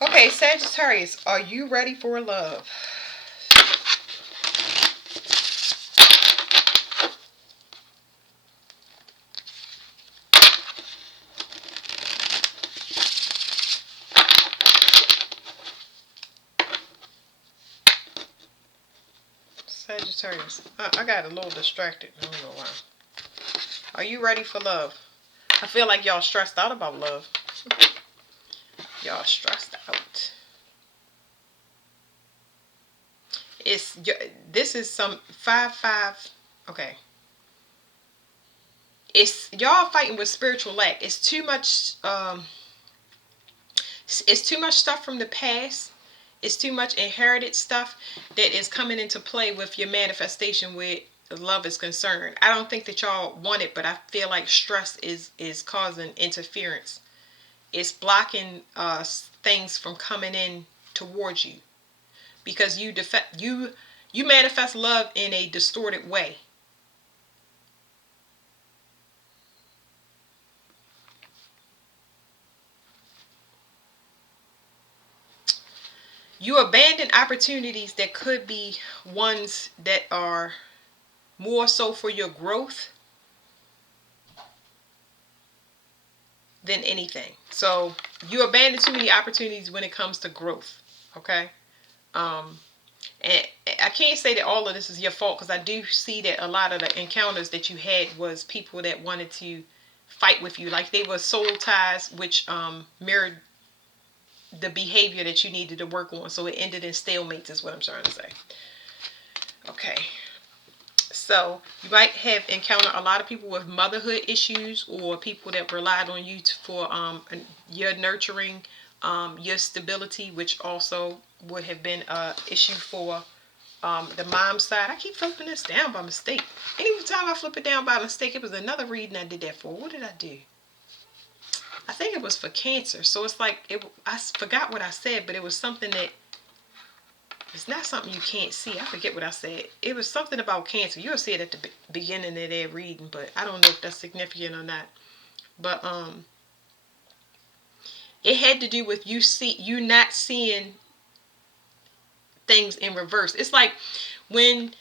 Okay, Sagittarius, are you ready for love? Sagittarius, I got a little distracted. I don't know why. Are you ready for love? I feel like y'all stressed out about love. Y'all stressed out. It's this is some 5-5. Okay, it's y'all fighting with spiritual lack. It's too much. It's too much stuff from the past. It's too much inherited stuff that is coming into play with your manifestation with love is concerned. I don't think that y'all want it, but I feel like stress is causing interference. It's blocking things from coming in towards you because you manifest love in a distorted way. You abandon opportunities that could be ones that are more so for your growth than anything. So you abandon too many opportunities when it comes to growth. Okay. Um, and I can't say that all of this is your fault because I do see that a lot of the encounters that you had was people that wanted to fight with you, like they were soul ties, which mirrored the behavior that you needed to work on. So it ended in stalemates, is what I'm trying to say. Okay. So you might have encountered a lot of people with motherhood issues or people that relied on you for your nurturing, your stability, which also would have been a issue for the mom side. I keep flipping this down by mistake. Any time I flip it down by mistake, it was another reading I did that for. What did I do? I think it was for Cancer. So it's like I forgot what I said, but it was something that it's not something you can't see. I forget what I said. It was something about Cancer. You'll see it at the beginning of their reading, but I don't know if that's significant or not. But it had to do with you not seeing things in reverse. It's like when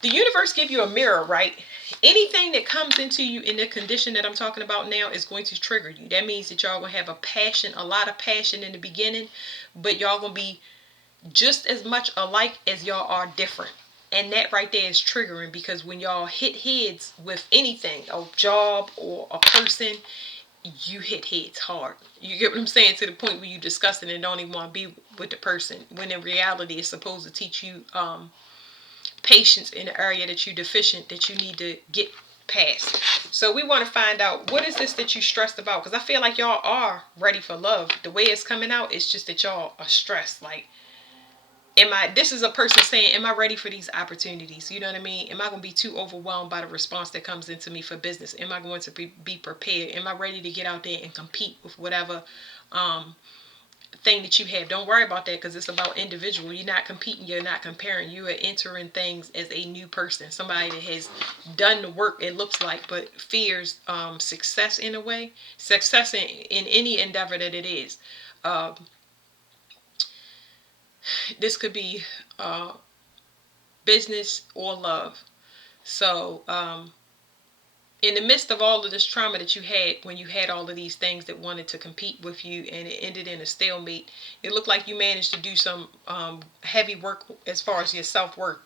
the universe give you a mirror, right? Anything that comes into you in the condition that I'm talking about now is going to trigger you. That means that y'all gonna have a lot of passion in the beginning, but y'all gonna be just as much alike as y'all are different. And that right there is triggering because when y'all hit heads with anything, a job or a person, you hit heads hard. You get what I'm saying? To the point where you disgust it and don't even want to be with the person. When in reality, it's supposed to teach you patience in the area that you're deficient, that you need to get past. So we want to find out, what is this that you stressed about? Because I feel like y'all are ready for love. The way it's coming out, it's just that y'all are stressed. Like, this is a person saying, am I ready for these opportunities? You know what I mean? Am I going to be too overwhelmed by the response that comes into me for business? Am I going to be prepared? Am I ready to get out there and compete with whatever thing that you have? Don't worry about that because it's about individual. You're not competing. You're not comparing. You are entering things as a new person, somebody that has done the work, it looks like, but fears success in a way, success in any endeavor that it is. Um, this could be business or love. So in the midst of all of this trauma that you had, when you had all of these things that wanted to compete with you and it ended in a stalemate, it looked like you managed to do some heavy work as far as your self-worth.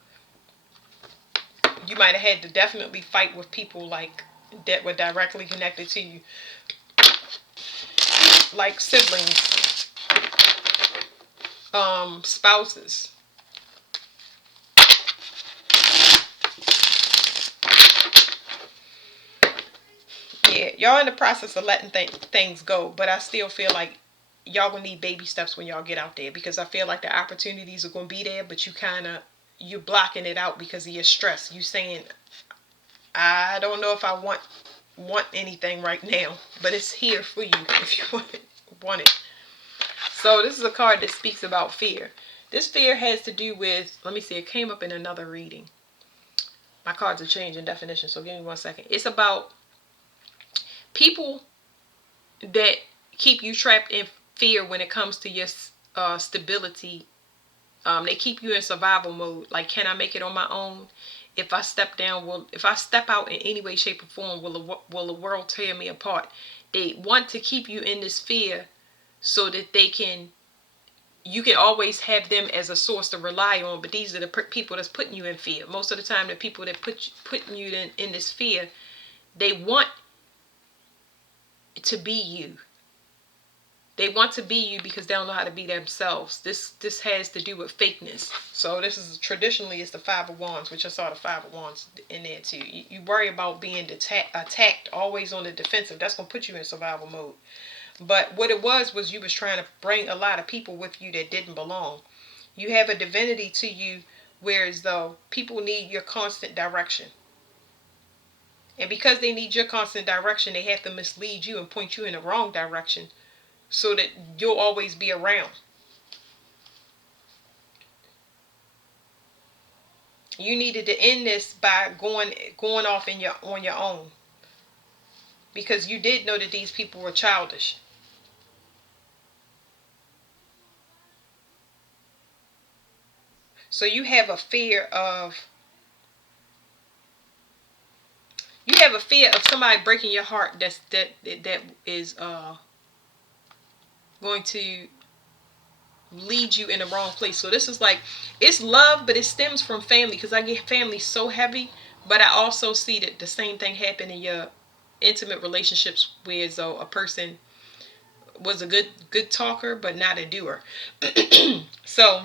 You might have had to definitely fight with people like that were directly connected to you, like siblings, spouses. Yeah, y'all in the process of letting things go, but I still feel like y'all gonna need baby steps when y'all get out there, because I feel like the opportunities are gonna be there, but you're blocking it out because of your stress. You saying, I don't know if I want anything right now, but it's here for you if you want it. So this is a card that speaks about fear. This fear has to do with, let me see, it came up in another reading. My cards are changing definition, so give me 1 second. It's about people that keep you trapped in fear when it comes to stability. They keep you in survival mode. Like, can I make it on my own? If I step down, if I step out in any way, shape, or form, will the world tear me apart? They want to keep you in this fear so that you can always have them as a source to rely on. But these are the people that's putting you in fear. Most of the time, the people that putting you in this fear, they want to be you. They want to be you because they don't know how to be themselves. This has to do with fakeness. So this is traditionally, it's the Five of Wands, which I saw the Five of Wands in there too. You worry about being attacked, always on the defensive. That's going to put you in survival mode. But what it was you was trying to bring a lot of people with you that didn't belong. You have a divinity to you, whereas though people need your constant direction. And because they need your constant direction, they have to mislead you and point you in the wrong direction so that you'll always be around. You needed to end this by going off on your own. Because you did know that these people were childish. So you have a fear of somebody breaking your heart that is going to lead you in the wrong place. So this is like, it's love, but it stems from family, because I get family so heavy. But I also see that the same thing happen in your intimate relationships, where a person was a good talker but not a doer. So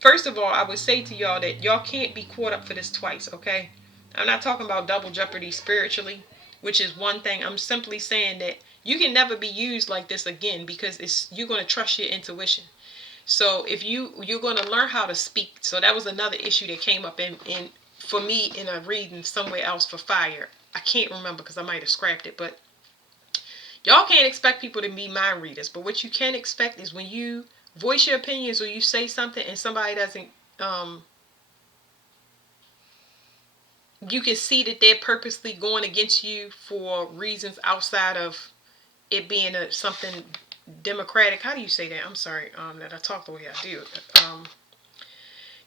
first of all, I would say to y'all that y'all can't be caught up for this twice, okay? I'm not talking about double jeopardy spiritually, which is one thing. I'm simply saying that you can never be used like this again, because you're going to trust your intuition. So if you're going to learn how to speak. So that was another issue that came up in for me in a reading somewhere else for fire. I can't remember because I might have scrapped it, but y'all can't expect people to be mind readers. But what you can expect is when you voice your opinions or you say something and somebody doesn't, you can see that they're purposely going against you for reasons outside of it being something democratic. How do you say that? I'm sorry, that I talk the way I do.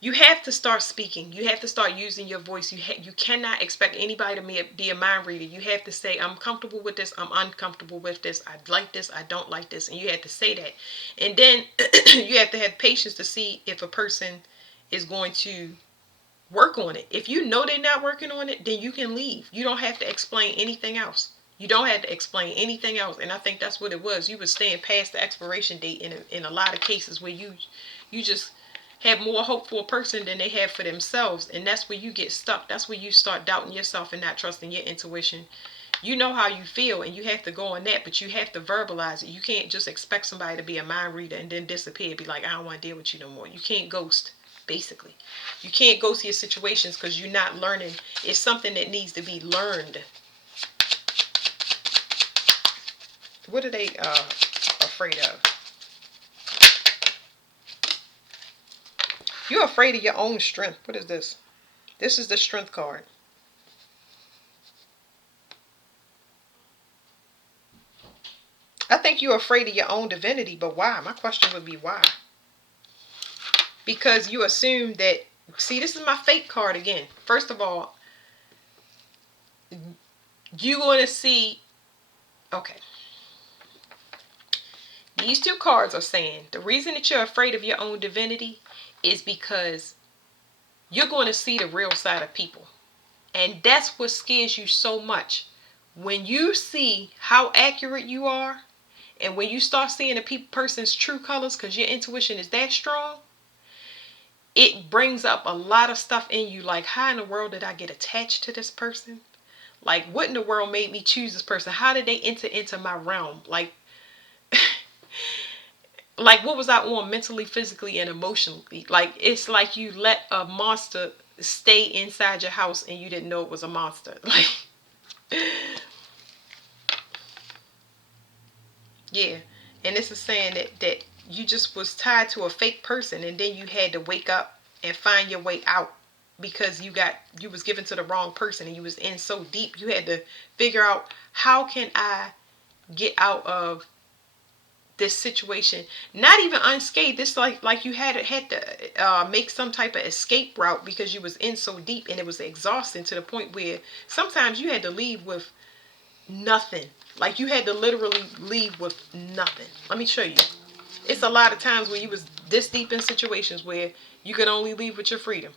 You have to start speaking. You have to start using your voice. You cannot expect anybody to be a mind reader. You have to say, I'm comfortable with this. I'm uncomfortable with this. I like this. I don't like this. And you have to say that. And then you have to have patience to see if a person is going to work on it. If you know they're not working on it, then you can leave. You don't have to explain anything else. You don't have to explain anything else. And I think that's what it was. You were staying past the expiration date in a lot of cases where you just have more hope for a person than they have for themselves. And that's where you get stuck. That's where you start doubting yourself and not trusting your intuition. You know how you feel and you have to go on that, but you have to verbalize it. You can't just expect somebody to be a mind reader and then disappear. Be like, I don't want to deal with you no more. You can't ghost, basically. You can't ghost your situations because you're not learning. It's something that needs to be learned. What are they afraid of? You're afraid of your own strength. What is this? This is the strength card. I think you're afraid of your own divinity, but why? My question would be why? Because you assume that, see, this is my fate card again. First of all, you're going to see, okay. These two cards are saying the reason that you're afraid of your own divinity is because you're going to see the real side of people. And that's what scares you so much. When you see how accurate you are, and when you start seeing a person's true colors, because your intuition is that strong, it brings up a lot of stuff in you. Like, how in the world did I get attached to this person? Like, what in the world made me choose this person? How did they enter into my realm? Like, like what was I on mentally, physically, and emotionally? Like, it's like you let a monster stay inside your house and you didn't know it was a monster. Like, yeah. And this is saying that you just was tied to a fake person and then you had to wake up and find your way out because you was given to the wrong person and you was in so deep. You had to figure out, how can I get out of this situation, not even unscathed. It's like you had to make some type of escape route because you was in so deep, and it was exhausting to the point where sometimes you had to leave with nothing. Like you had to literally leave with nothing. Let me show you. It's a lot of times where you was this deep in situations where you could only leave with your freedom.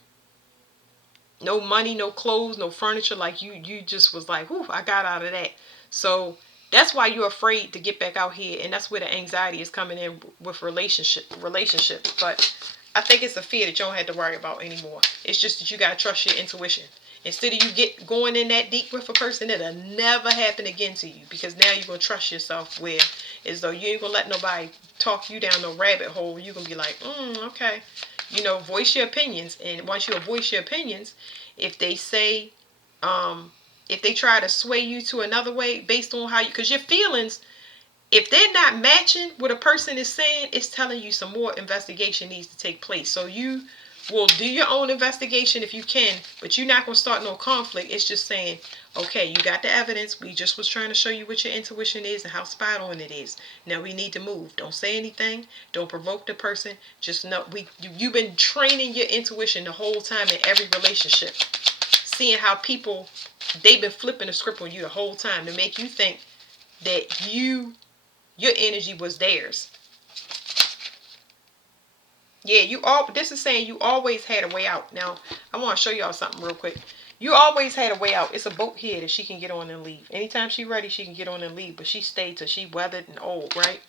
No money, no clothes, no furniture. Like you just was like, whew, I got out of that. So that's why you're afraid to get back out here, and that's where the anxiety is coming in with relationships. But I think it's a fear that you don't have to worry about anymore. It's just that you gotta trust your intuition. Instead of you get going in that deep with a person, it'll never happen again to you, because now you're gonna trust yourself, where as though you ain't gonna let nobody talk you down no rabbit hole. You're gonna be like, okay. Voice your opinions. And once you voice your opinions, if they say, if they try to sway you to another way based on how you, because your feelings, if they're not matching what a person is saying, it's telling you some more investigation needs to take place. So you will do your own investigation if you can, but you're not going to start no conflict. It's just saying, okay, you got the evidence. We just was trying to show you what your intuition is and how spot on it is. Now we need to move. Don't say anything. Don't provoke the person. Just know you've been training your intuition the whole time in every relationship. Seeing how people, they've been flipping the script on you the whole time to make you think that your energy was theirs. Yeah, this is saying you always had a way out. Now, I want to show y'all something real quick. You always had a way out. It's a boat here that she can get on and leave. Anytime she's ready, she can get on and leave. But she stayed till she weathered and old, right?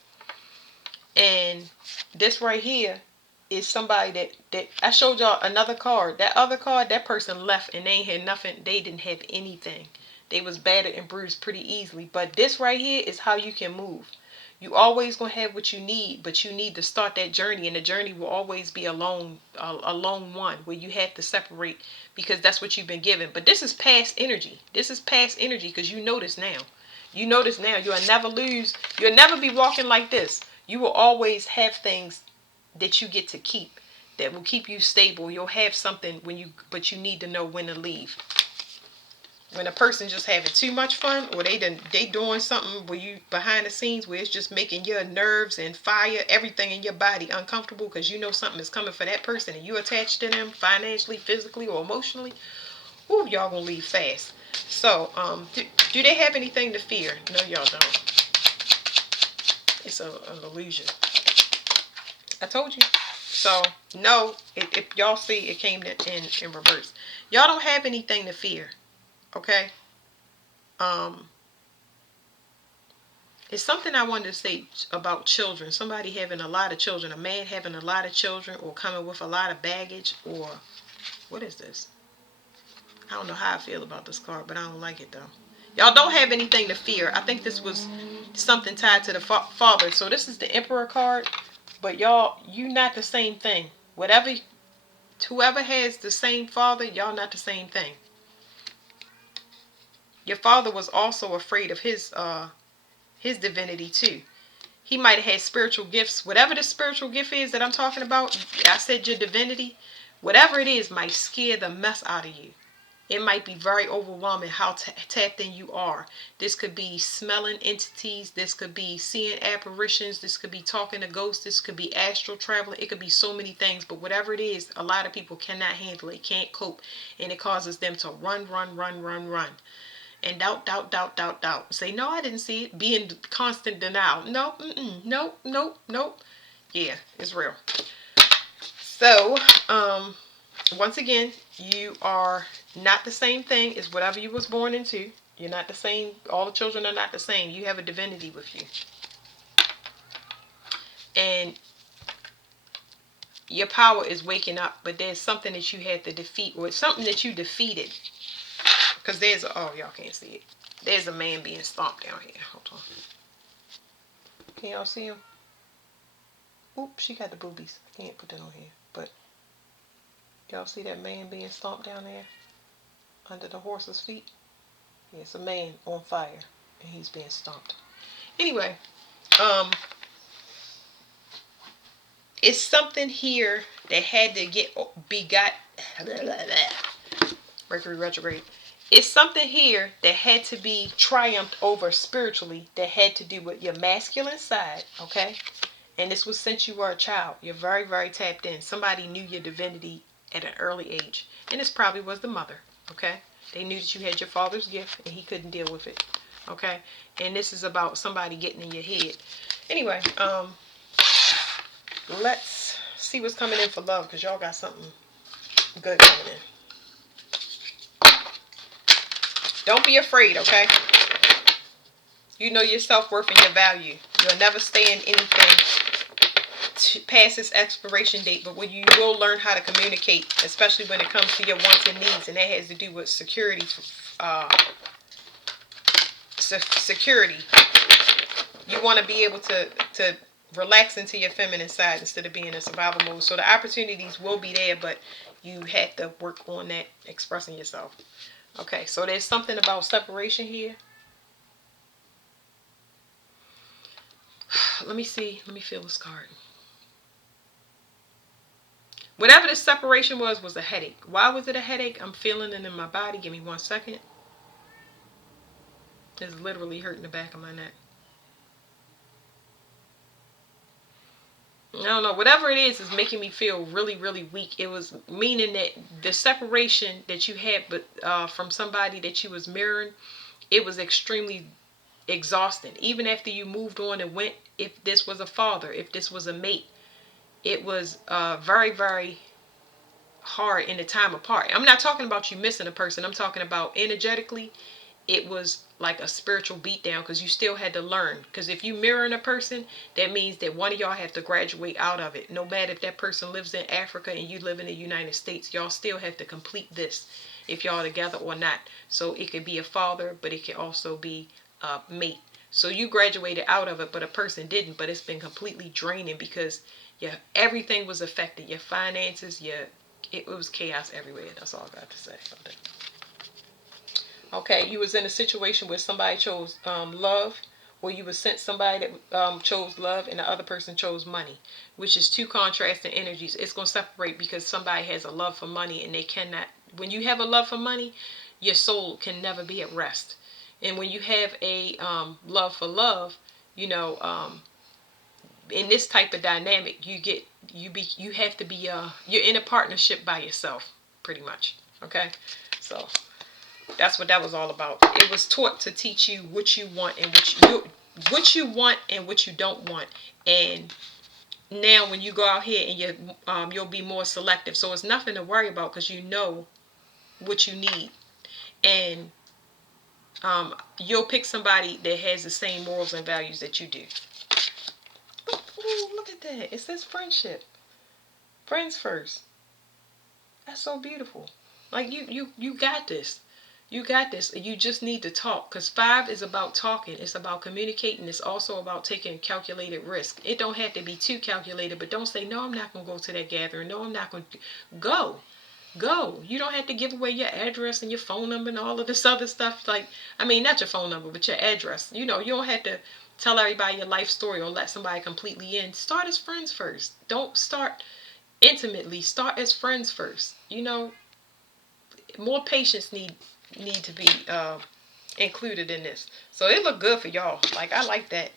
And this right here is somebody that I showed y'all another card. That other card, that person left and they ain't had nothing. They didn't have anything. They was battered and bruised pretty easily. But this right here is how you can move. You always gonna have what you need, but you need to start that journey, and the journey will always be a lone one where you have to separate, because that's what you've been given. But this is past energy. This is past energy, because you know this now. You know this now. You'll never lose. You'll never be walking like this. You will always have things that you get to keep that will keep you stable. You'll have something but you need to know when to leave. When a person just having too much fun, or they doing something where you behind the scenes where it's just making your nerves and fire, everything in your body uncomfortable, because you know something is coming for that person and you attached to them financially, physically, or emotionally, ooh, y'all gonna leave fast. So, do they have anything to fear? No, y'all don't. It's an illusion. I told you. So, no, if y'all see, it came in reverse. Y'all don't have anything to fear. Okay? It's something I wanted to say about children. Somebody having a lot of children. A man having a lot of children, or coming with a lot of baggage, or what is this? I don't know how I feel about this card, but I don't like it though. Y'all don't have anything to fear. I think this was something tied to the father. So this is the Emperor card, but y'all, you not the same thing. Whoever has the same father, y'all not the same thing. Your father was also afraid of his divinity too. He might have had spiritual gifts. Whatever the spiritual gift is that I'm talking about, I said your divinity, whatever it is might scare the mess out of you. It might be very overwhelming how tapped in you are. This could be smelling entities. This could be seeing apparitions. This could be talking to ghosts. This could be astral traveling. It could be so many things. But whatever it is, a lot of people cannot handle it, can't cope. And it causes them to run. And doubt. Say, no, I didn't see it. Be in constant denial. Nope. Yeah, it's real. So, once again, you are not the same thing as whatever you was born into. You're not the same. All the children are not the same. You have a divinity with you. And your power is waking up, but there's something that you had to defeat, or something that you defeated. Because y'all can't see it. There's a man being stomped down here. Hold on. Can y'all see him? Oop, she got the boobies. I can't put that on here. But y'all see that man being stomped down there? Under the horse's feet? Yeah, it's a man on fire. And he's being stomped. Anyway. It's something here that had to be got. Mercury retrograde. it's something here that had to be triumphed over spiritually, that had to do with your masculine side, okay? And this was since you were a child. You're very, very tapped in. Somebody knew your divinity at an early age. And this probably was the mother, okay? They knew that you had your father's gift and he couldn't deal with it, okay? And this is about somebody getting in your head. Anyway, let's see what's coming in for love, because y'all got something good coming in. Don't be afraid, okay? You know your self-worth and your value. You'll never stay in anything past its expiration date, but when you will learn how to communicate, especially when it comes to your wants and needs, and that has to do with security. Security. You want to be able to relax into your feminine side instead of being in survival mode. So the opportunities will be there, but you have to work on that, expressing yourself. Okay, so there's something about separation here. Let me see. Let me feel this card. Whatever the separation was a headache. Why was it a headache? I'm feeling it in my body. Give me 1 second. It's literally hurting the back of my neck. I don't know. Whatever it is making me feel really, really weak. It was meaning that the separation that you had from somebody that you was mirroring, it was extremely exhausting. Even after you moved on and went, if this was a father, if this was a mate, it was very, very hard in the time apart. I'm not talking about you missing a person. I'm talking about energetically. It was like a spiritual beatdown, because you still had to learn. Because if you mirroring a person, that means that one of y'all have to graduate out of it. No matter if that person lives in Africa and you live in the United States, y'all still have to complete this if y'all together or not. So it could be a father, but it could also be a mate. So you graduated out of it, but a person didn't. But it's been completely draining, because everything was affected. Your finances, it was chaos everywhere. That's all I got to say about that. Okay, you was in a situation where somebody chose love, or you was sent somebody that chose love and the other person chose money, which is two contrasting energies. It's going to separate, because somebody has a love for money and they cannot. When you have a love for money, your soul can never be at rest. And when you have a love for love, in this type of dynamic, you have to be you're in a partnership by yourself, pretty much. Okay, so that's what that was all about. It was taught to teach you what you want and what you want and what you don't want. And now when you go out here and you'll be more selective. So it's nothing to worry about, because you know what you need. And you'll pick somebody that has the same morals and values that you do. Ooh, look at that. It says friendship. Friends first. That's so beautiful. Like you got this. You got this. You just need to talk, because 5 is about talking. It's about communicating. It's also about taking calculated risk. It don't have to be too calculated, but don't say, no, I'm not going to go to that gathering. No, I'm not going to go. Go. You don't have to give away your address and your phone number and all of this other stuff. Not your phone number, but your address. You don't have to tell everybody your life story or let somebody completely in. Start as friends first. Don't start intimately. Start as friends first. More patience need to be included in this. So it looked good for y'all. I like that.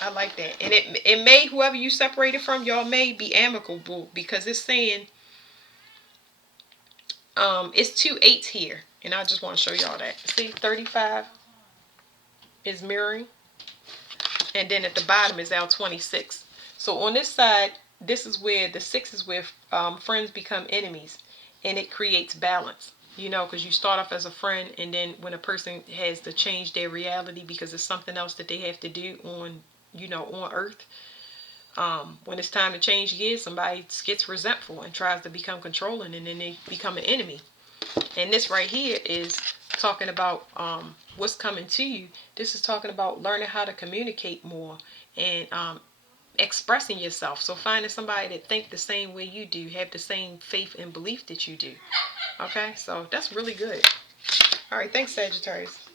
I like that. And it may, whoever you separated from, y'all may be amicable, because it's saying it's 2 8s here. And I just want to show y'all that. See, 35 is mirroring. And then at the bottom is our 26. So on this side, this is where the 6 is where friends become enemies. And it creates balance. Because you start off as a friend, and then when a person has to change their reality because it's something else that they have to do on Earth, when it's time to change gears, somebody gets resentful and tries to become controlling, and then they become an enemy. And this right here is talking about what's coming to you. This is talking about learning how to communicate more and expressing yourself. So finding somebody that think the same way you do, have the same faith and belief that you do. Okay, so that's really good. All right, thanks, Sagittarius.